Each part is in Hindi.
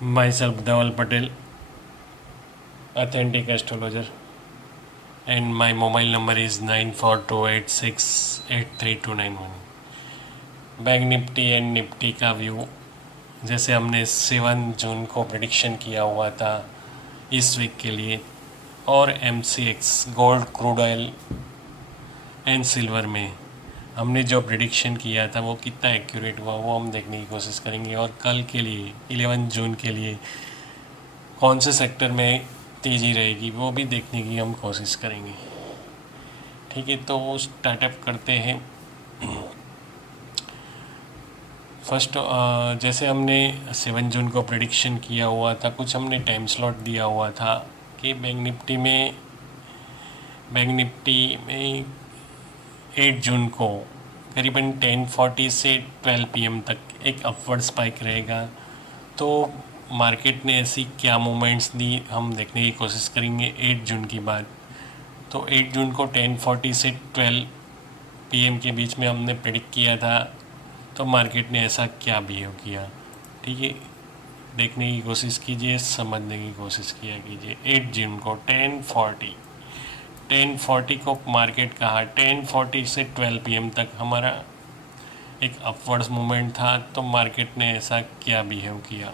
Myself Dhaval Patel, authentic astrologer, and my mobile number is 9428683291। Bank Nifty and Nifty का व्यू, जैसे हमने 7 जून को प्रेडिक्शन किया हुआ था इस वीक के लिए, और MCX gold, crude oil and silver में हमने जो प्रेडिक्शन किया था वो कितना एक्यूरेट हुआ वो हम देखने की कोशिश करेंगे। और कल के लिए 11 जून के लिए कौन से सेक्टर में तेज़ी रहेगी वो भी देखने की हम कोशिश करेंगे। ठीक है, तो स्टार्टअप करते हैं। फर्स्ट, जैसे हमने 7 जून को प्रेडिक्शन किया हुआ था, कुछ हमने टाइम स्लॉट दिया हुआ था कि बैंक निफ्टी में 8 जून को करीबन 10:40 से 12 PM तक एक अपवर्ड स्पाइक रहेगा। तो मार्केट ने ऐसी क्या मूवमेंट्स दी हम देखने की कोशिश करेंगे 8 जून की बात। तो 8 जून को 10:40 से 12 PM के बीच में हमने प्रेडिक्ट किया था, तो मार्केट ने ऐसा क्या बिहेव किया। ठीक है, देखने की कोशिश कीजिए, समझने की कोशिश किया कीजिए। 8 जून को 10:40 को मार्केट कहा, 10:40 से 12 PM तक हमारा एक अपवर्ड्स मूवमेंट था, तो मार्केट ने ऐसा क्या बिहेव किया।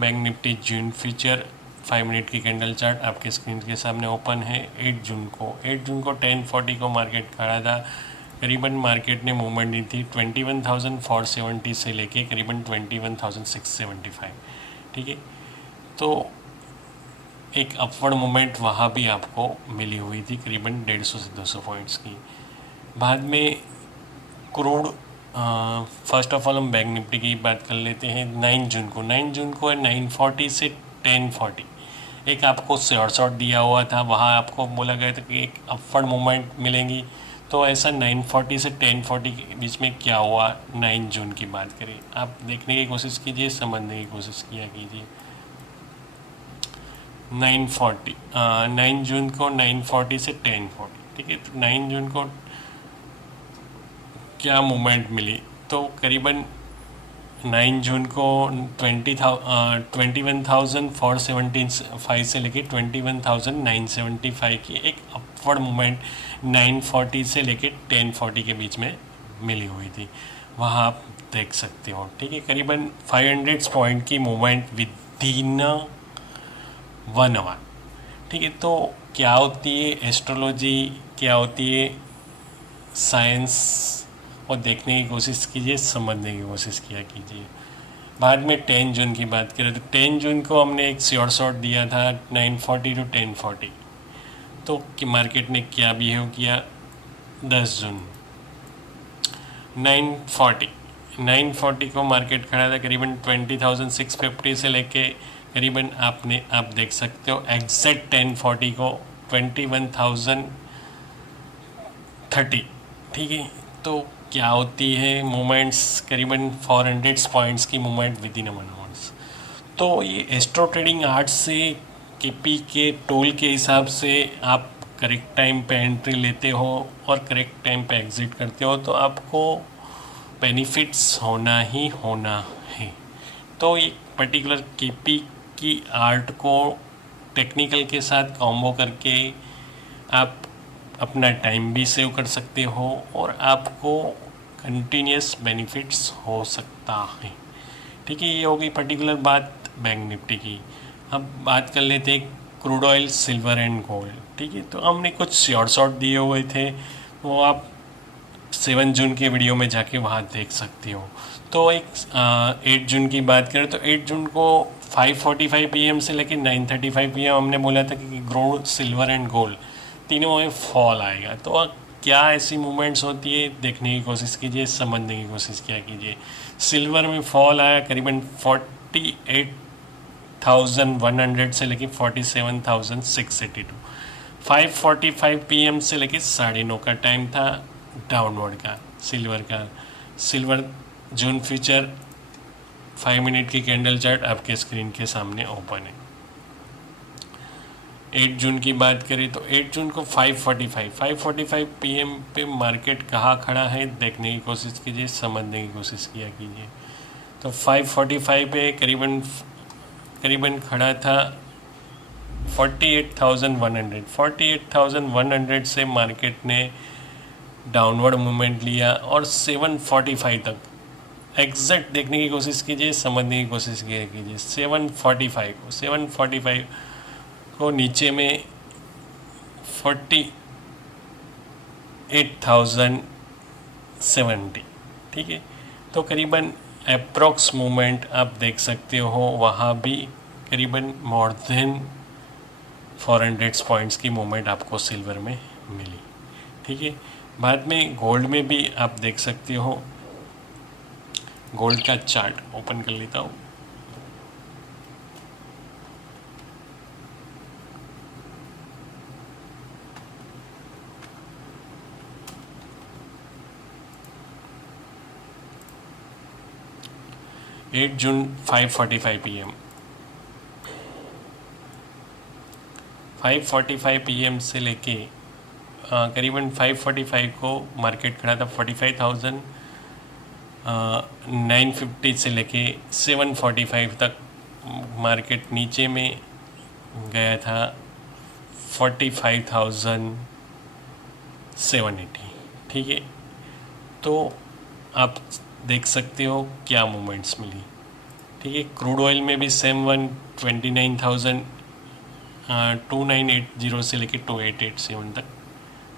बैंक निफ्टी जून फ्यूचर 5 मिनट की कैंडल चार्ट आपके स्क्रीन के सामने ओपन है। 8 जून को 10:40 को मार्केट खड़ा था। करीबन मार्केट ने मूवमेंट दी थी 21,470 से लेके करीबन 21,675। ठीक है, तो एक अपवर्ड मूवमेंट वहाँ भी आपको मिली हुई थी करीबन 150 से 200 पॉइंट्स की। बाद में क्रूड, फर्स्ट ऑफ ऑल हम बैंक निफ्टी की बात कर लेते हैं। 9 जून को 940 से 1040 एक आपको शॉर्ट दिया हुआ था, वहाँ आपको बोला गया था कि एक अपवर्ड मूवमेंट मिलेंगी। तो ऐसा 940 से 1040 के बीच में क्या हुआ 9 जून की बात करें, आप देखने की कोशिश कीजिए, समझने की कोशिश किया कीजिए। 9 जून को 940 से 1040, ठीक है। तो 9 जून को क्या मूवमेंट मिली, तो करीबन 9 जून को 21,475 से लेके 21,975 की एक अपवर्ड मूवमेंट 940 से लेके 1040 के बीच में मिली हुई थी, वहाँ आप देख सकते हो। ठीक है, करीबन 500 पॉइंट की मूवमेंट विद इन 1 आवर। ठीक है, तो क्या होती है एस्ट्रोलॉजी, क्या होती है साइंस, और देखने की कोशिश कीजिए, समझने की कोशिश किया कीजिए। बाद में 10 जून की बात करें तो 10 जून को हमने एक शॉर्ट दिया था 940 to 1040। तो कि मार्केट ने क्या बिहेव किया 10 जून 940 को मार्केट खड़ा था करीबन 20,650 से लेके करीबन आप देख सकते हो एग्जैक्ट 1040 को 21,030। ठीक है, तो क्या होती है मूवमेंट्स, करीबन 400 पॉइंट्स की मूवमेंट विद इन 1 आवर्स। तो ये एस्ट्रो ट्रेडिंग आर्ट्स से केपी के टोल के हिसाब से आप करेक्ट टाइम पे एंट्री लेते हो और करेक्ट टाइम पे एग्ज़िट करते हो, तो आपको बेनिफिट्स होना ही होना है। तो एक पर्टिकुलर केपी की आर्ट को टेक्निकल के साथ कॉम्बो करके आप अपना टाइम भी सेव कर सकते हो और आपको कंटिन्यूस बेनिफिट्स हो सकता है। ठीक है, ये होगी पर्टिकुलर बात बैंक निफ्टी की। अब बात कर लेते हैं crude oil, silver and gold. ठीक है, तो हमने कुछ शॉर्ट दिए हुए थे, वो आप 7 जून के वीडियो में जाके वहाँ देख सकते हो। तो एक 8 जून की बात करें तो 8 जून को 5:45 PM से लेकर 9:35 PM हमने बोला था कि क्रूड, सिल्वर एंड गोल्ड तीनों में फॉल आएगा। तो क्या ऐसी मूवमेंट्स होती है देखने की कोशिश कीजिए, समझने की कोशिश किया कीजिए। सिल्वर में फॉल आया करीबन 48,100 से लेके 47,682। 5:45 PM से लेके 9:30 का टाइम था डाउनवर्ड का सिल्वर का। सिल्वर जून फ्यूचर 5 मिनट की कैंडल चार्ट आपके स्क्रीन के सामने ओपन है। 8 जून की बात करें तो 8 जून को 5:45 PM पे मार्केट कहाँ खड़ा है देखने की कोशिश कीजिए, समझने की कोशिश किया कीजिए। तो 545 पे करीबन करीबन खड़ा था 48,100। 48,100 से मार्केट ने डाउनवर्ड मूवमेंट लिया और 745 तक एग्जैक्ट देखने की कोशिश कीजिए, समझने की कोशिश कीजिए। 745 को नीचे में 48,070, ठीक है। तो करीबन अप्रॉक्स मूवमेंट आप देख सकते हो, वहाँ भी करीबन मोर देन 400 पॉइंट्स की मूवमेंट आपको सिल्वर में मिली, ठीक है। बाद में गोल्ड में भी आप देख सकते हो, गोल्ड का चार्ट ओपन कर लेता हूँ। जून 5:45 PM 5:45 PM से लेके करीबन 5:45 को मार्केट खड़ा था 45,950 से लेके 7:45 तक मार्केट नीचे में गया था 45,780, ठीक है। तो आप देख सकते हो क्या मूवमेंट्स मिली, ठीक है। क्रूड ऑयल में भी सेम 2980 से लेके 2887 तक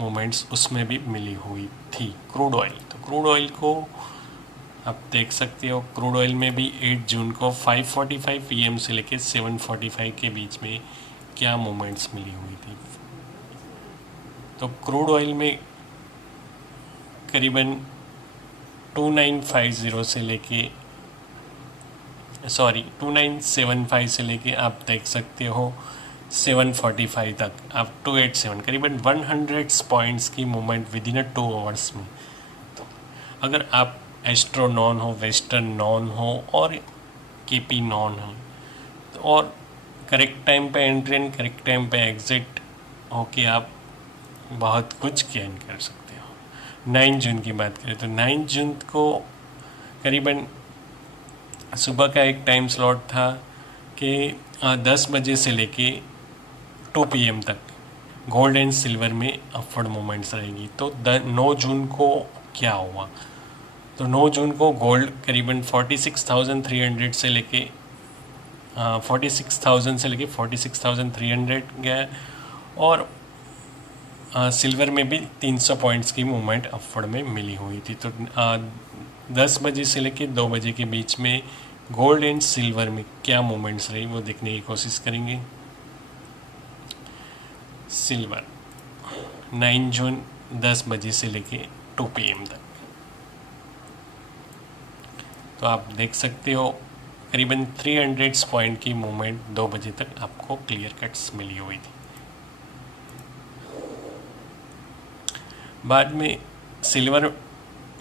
मूवमेंट्स उसमें भी मिली हुई थी क्रूड ऑयल। तो क्रूड ऑयल को आप देख सकते हो, क्रूड ऑयल में भी 8 जून को 5:45 PM से लेके 7:45 के बीच में क्या मूवमेंट्स मिली हुई थी। तो क्रूड ऑयल में करीबन 2975 से लेके 2975 से लेके आप देख सकते हो 7:45 तक आप 287, करीबन 100 पॉइंट्स की मूवमेंट विद इन 2 आवर्स में। तो अगर आप एस्ट्रो नॉन हो, वेस्टर्न नॉन हो और केपी नॉन हो, तो और करेक्ट टाइम पे एंट्री एंड करेक्ट टाइम पे एग्जिट होके आप बहुत कुछ गेन कर सकते हो। 9 जून की बात करें तो 9 जून को करीबन सुबह का एक टाइम स्लॉट था कि 10 बजे से लेके 2 PM तक गोल्ड एंड सिल्वर में अपवर्ड मूवमेंट्स रहेंगी। तो 9 जून को क्या हुआ, तो 9 जून को गोल्ड करीबन 46,300 से लेके 46,000 से लेके 46,300 गया और सिल्वर में भी 300 पॉइंट्स की मूवमेंट अपवर्ड में मिली हुई थी। तो 10 बजे से लेके 2 बजे के बीच में गोल्ड एंड सिल्वर में क्या मूवमेंट्स रही वो देखने की कोशिश करेंगे। सिल्वर 9 जून 10 बजे से लेके 2 PM तक, तो आप देख सकते हो करीबन 300 पॉइंट की मूवमेंट 2 बजे तक आपको क्लियर कट्स मिली हुई थी। बाद में सिल्वर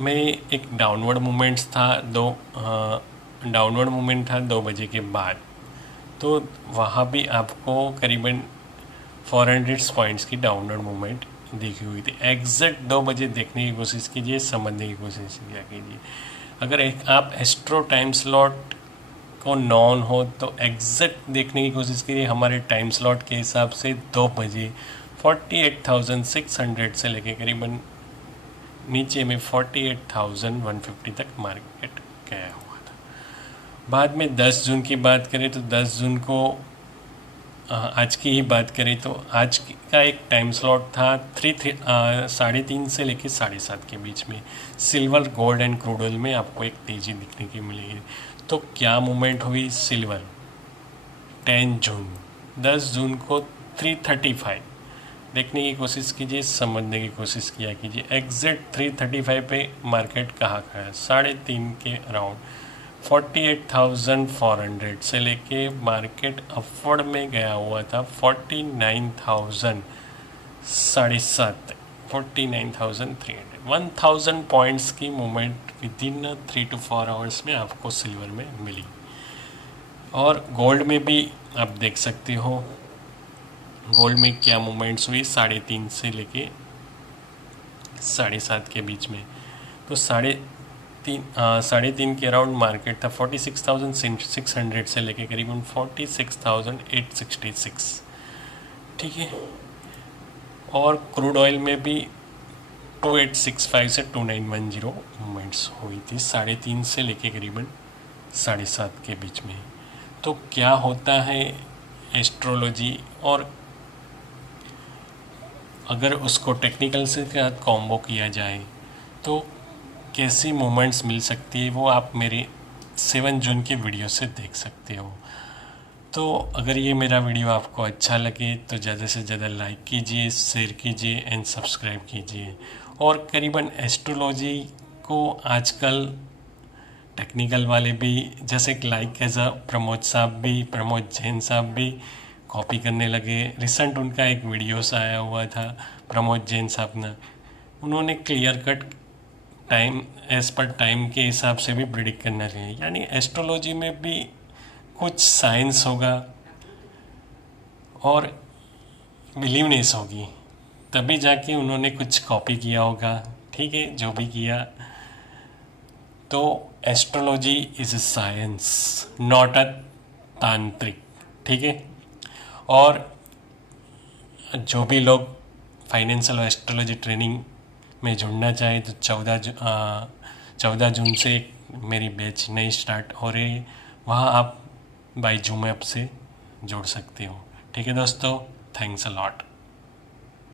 में एक डाउनवर्ड मूवमेंट्स था, डाउनवर्ड मूवमेंट था 2 बजे के बाद। तो वहाँ भी आपको करीबन 400 पॉइंट्स की डाउनवर्ड मूवमेंट देखी हुई थी। एग्जैक्ट 2 बजे देखने की कोशिश कीजिए, समझने की कोशिश किया कीजिए। अगर आप एस्ट्रो टाइम स्लॉट को नॉन हो तो एग्जैक्ट देखने की कोशिश कीजिए। हमारे टाइम स्लॉट के हिसाब से 2 बजे 48,600 से लेके करीबन नीचे में 48,150 तक मार्केट गया हुआ था। बाद में 10 जून की बात करें तो 10 जून को आज की ही बात करें तो आज का एक टाइम स्लॉट था 3:30 से लेके 7:30 के बीच में। Silver, gold and crude oil में आपको एक तेज़ी दिखने की मिलेगी। तो क्या मूवमेंट हुई सिल्वर 10 जून 10 जून को 335 देखने की कोशिश कीजिए, समझने की कोशिश किया कीजिए। एग्जैक्ट 335 पे मार्केट कहाँ खड़ा है, 3:30 के अराउंड 48,400 से लेके मार्केट अपवर्ड में गया हुआ था 49,000 7.5 49,300 1,000 पॉइंट्स की movement with in 3 to 4 hours में आपको सिल्वर में मिली। और गोल्ड में भी आप देख सकते हो गोल्ड में क्या मूवमेंट्स हुई 3:30 से लेके 7.5 के बीच में। तो 3.5 के अराउंड मार्केट था। 46,600 से लेके करीबन 46,866, ठीक है। और क्रूड ऑयल में भी 2865 से 2910 मूवमेंट्स हुई थी 3.5 से लेके करीबन 7.5 के बीच में। तो क्या होता है एस्ट्रोलॉजी, और अगर उसको टेक्निकल से साथ कॉम्बो किया जाए तो कैसी मूवमेंट्स मिल सकती है, वो आप मेरे 7 जून के वीडियो से देख सकते हो। तो अगर ये मेरा वीडियो आपको अच्छा लगे तो ज़्यादा से ज़्यादा लाइक कीजिए, शेयर कीजिए एंड सब्सक्राइब कीजिए। और करीबन एस्ट्रोलॉजी को आजकल टेक्निकल वाले भी, जैसे like as a Pramod Jain साहब भी कॉपी करने लगे। रिसेंट उनका एक वीडियोस आया हुआ था प्रमोद जैन साहब ने, उन्होंने clear cut time as per time के हिसाब से भी प्रिडिक्ट करना चाहिए। यानी एस्ट्रोलॉजी में भी कुछ साइंस होगा और बिलीवनेस होगी, तभी जाके उन्होंने कुछ कॉपी किया होगा, ठीक है। जो भी किया, तो astrology is a science not a तांत्रिक, ठीक है। और जो भी लोग फाइनेंशियल एस्ट्रोलॉजी ट्रेनिंग में जुड़ना चाहे तो 14 जून से मेरी बैच नई स्टार्ट हो रही है, वहाँ आप बाय जूम ऐप से जुड़ सकते हो, ठीक है दोस्तों। Thanks a lot.